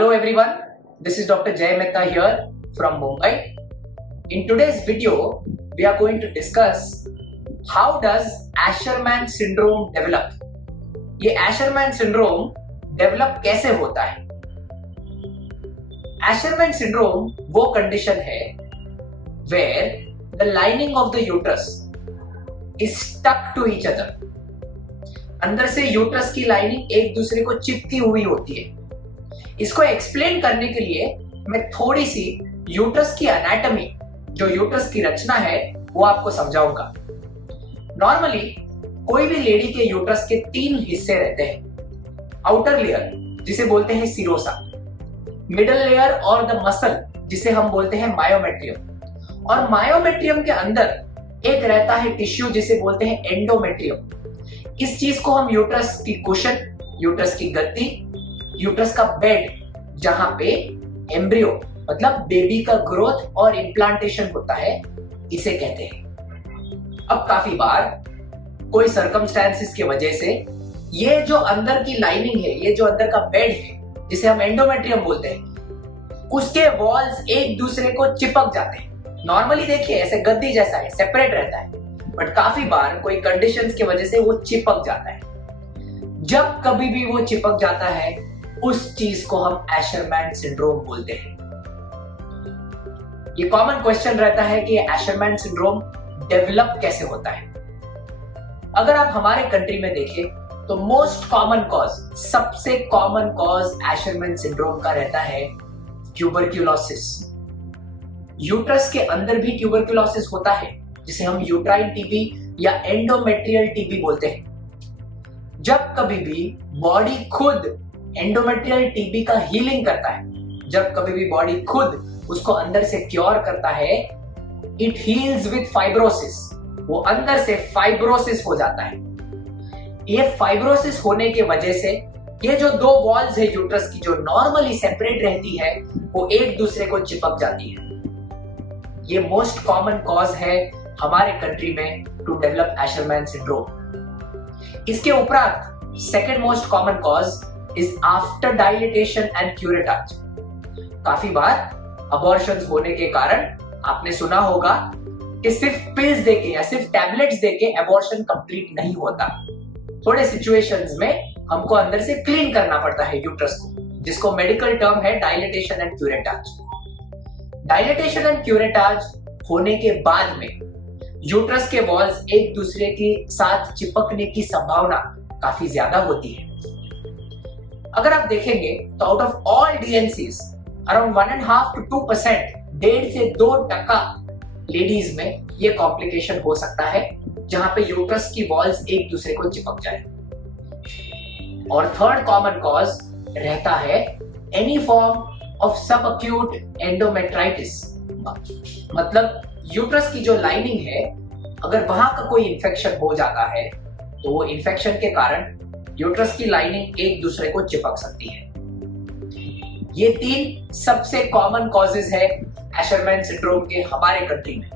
Hello everyone, this is Dr. Jay Mehta here from Mumbai. In today's video, we are going to discuss how does Asherman syndrome develop. ये Asherman syndrome develop कैसे होता है? Asherman syndrome वो condition है where the lining of the uterus is stuck to each other. अंदर से uterus की lining एक दूसरे को चिपकी हुई होती है. इसको एक्सप्लेन करने के लिए मैं थोड़ी सी यूट्रस की एनाटॉमी, जो यूट्रस की रचना है, वो आपको समझाऊंगा. नॉर्मली कोई भी लेडी के यूट्रस के 3 हिस्से रहते हैं. आउटर लेयर जिसे बोलते हैं सीरोसा, मिडल लेयर और द मसल जिसे हम बोलते हैं मायोमेट्रियम, और मायोमेट्रियम के अंदर एक रहता है टिश्यू जिसे बोलते हैं एंडोमेट्रियम. इस चीज को हम यूट्रस की कुशन, यूट्रस की गद्दी, यूट्रस का बेड जहां पे एम्ब्रियो मतलब बेबी का ग्रोथ और इम्प्लांटेशन होता है, इसे कहते हैं. अब काफी बार कोई सर्कमस्टेंसेस की वजह से ये जो अंदर की लाइनिंग है, ये जो अंदर का बेड है जिसे हम एंडोमेट्रियम बोलते हैं, उसके वॉल्स एक दूसरे को चिपक जाते हैं. नॉर्मली देखिए ऐसे गद्दी जैसा है, सेपरेट रहता है, बट काफी बार कोई कंडीशंस की वजह से वो चिपक जाता है. जब कभी भी वो चिपक जाता है, उस चीज को हम एशरमैन सिंड्रोम बोलते हैं. ये कॉमन क्वेश्चन रहता है कि एशरमैन सिंड्रोम डेवलप कैसे होता है. अगर आप हमारे कंट्री में देखें तो मोस्ट कॉमन कॉज, सबसे कॉमन कॉज एशरमैन सिंड्रोम का रहता है ट्यूबरक्यूलोसिस. यूट्रस के अंदर भी ट्यूबरक्यूलोसिस होता है जिसे हम यूट्राइन टीबी या एंडोमेट्रियल टीबी बोलते हैं. जब कभी भी बॉडी खुद एंडोमेट्रियल टीबी का हीलिंग करता है, जब कभी भी बॉडी खुद उसको अंदर से क्योर करता है, इट हील्स विद फाइब्रोसिस. वो अंदर से फाइब्रोसिस हो जाता है. ये फाइब्रोसिस होने के वजह से ये जो 2 वॉल्स है यूट्रस की, जो नॉर्मली सेपरेट रहती है, वो एक दूसरे को चिपक जाती है. ये मोस्ट कॉमन कॉज है हमारे कंट्री में टू डेवलप एशरमैन सिंड्रोम. इसके उपरांत second most common cause is after dilatation and curettage. काफी बार अबॉर्शंस होने के कारण आपने सुना होगा कि सिर्फ पिल्स देके या सिर्फ टैबलेट्स देके अबॉर्शन कंप्लीट नहीं होता. थोड़े सिचुएशंस में हमको अंदर से क्लीन करना पड़ता है यूट्रस को, जिसको मेडिकल टर्म है dilatation and curettage. Dilatation and curettage होने के बाद में यूट्रस के वॉल्स एक दूसरे के साथ चिपकने की संभावना काफी ज्यादा होती है. अगर आप देखेंगे तो out of all DNCs around 1.5 to 2%, 1.5 से 2% लेडीज में ये कॉम्प्लिकेशन हो सकता है जहां पे यूट्रस की वॉल्स एक दूसरे को चिपक जाए. और थर्ड कॉमन कॉज रहता है एनी फॉर्म ऑफ सब अक्यूट एंडोमेट्राइटिस. मतलब यूट्रस की जो लाइनिंग है, अगर वहां का कोई इंफेक्शन हो जाता है तो वो इंफेक्शन के कारण यूट्रस की लाइनिंग एक दूसरे को चिपक सकती है. ये 3 सबसे कॉमन कॉजेज है एशरमैन सिंड्रोम के हमारे कंट्री में.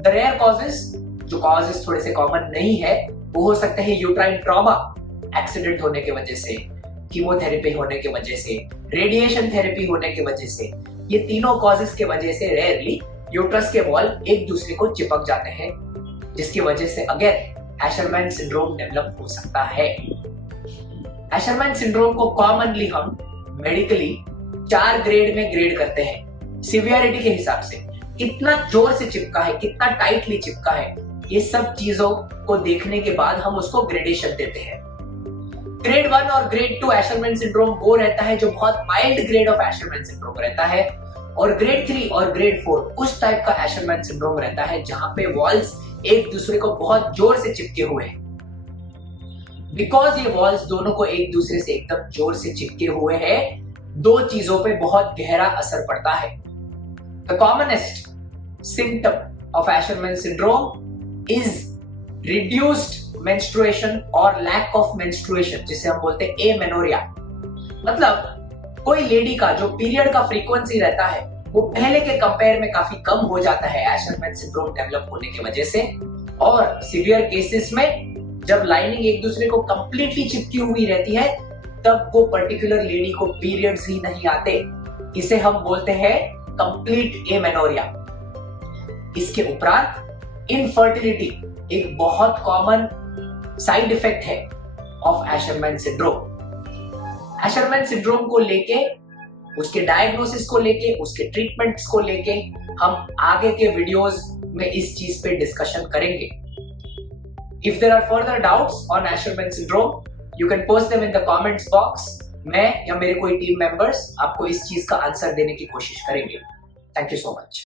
द रेयर कॉजेज, जो कॉजेज थोड़े से कॉमन नहीं है, वो हो सकते हैं यूट्राइन ट्रॉमा, एक्सीडेंट होने की वजह से, कीमोथेरेपी होने की वजह से, रेडिएशन थेरेपी होने की वजह से. ये तीनों कॉजेज के वजह से रेयरली यूट्रस के वॉल एक दूसरे को चिपक जाते हैं, जिसकी वजह से अगेन एशरमैन सिंड्रोम डेवलप हो सकता है. एशरमैन सिंड्रोम को कॉमनली हम मेडिकली 4 ग्रेड में ग्रेड करते हैं, सिवियरिटी के हिसाब से. कितना जोर से चिपका है, कितना टाइटली चिपका है, ये सब चीजों को देखने के बाद हम उसको ग्रेडेशन देते हैं. ग्रेड 1 और ग्रेड 2 एशरमैन सिंड्रोम वो रहता है जो बहुत mild grade of Asherman syndrome रहता है, और ग्रेड 3 और ग्रेड 4 उस टाइप का एशरमैन सिंड्रोम रहता है जहां पे वॉल्स एक दूसरे को बहुत जोर से चिपके हुए हैं. बिकॉज ये वॉल्स दोनों को एक दूसरे से एकदम जोर से चिपके हुए हैं, 2 चीजों पे बहुत गहरा असर पड़ता है. The commonest symptom of Asherman syndrome is reduced menstruation और लैक ऑफ मेंस्ट्रुएशन, जिसे हम बोलते हैं एमेनोरिया. मतलब कोई लेडी का जो पीरियड का फ्रीक्वेंसी रहता है वो पहले के कंपेयर में काफी कम हो जाता है एशरमैन सिंड्रोम डेवलप होने की वजह से. और सीवियर केसेस में जब लाइनिंग एक दूसरे को कंप्लीटली चिपकी हुई रहती है, तब वो पर्टिकुलर लेडी को पीरियड्स ही नहीं आते। इसे हम बोलते हैं कंप्लीट एमेनोरिया। इसके उपरांत इनफर्टिलिटी एक बहुत कॉमन साइड इफेक्ट है of Asherman syndrome. Asherman syndrome को लेके, उसके डायग्नोसिस को लेके, उसके ट्रीटमेंट्स को लेके हम आगे के वीडियोस में इस चीज पे डिस्कशन करेंगे। If there are further doubts on Asherman syndrome, you can post them in the comments box. मैं या मेरे कोई टीम मेंबर्स आपको इस चीज का आंसर देने की कोशिश करेंगे। Thank you so much.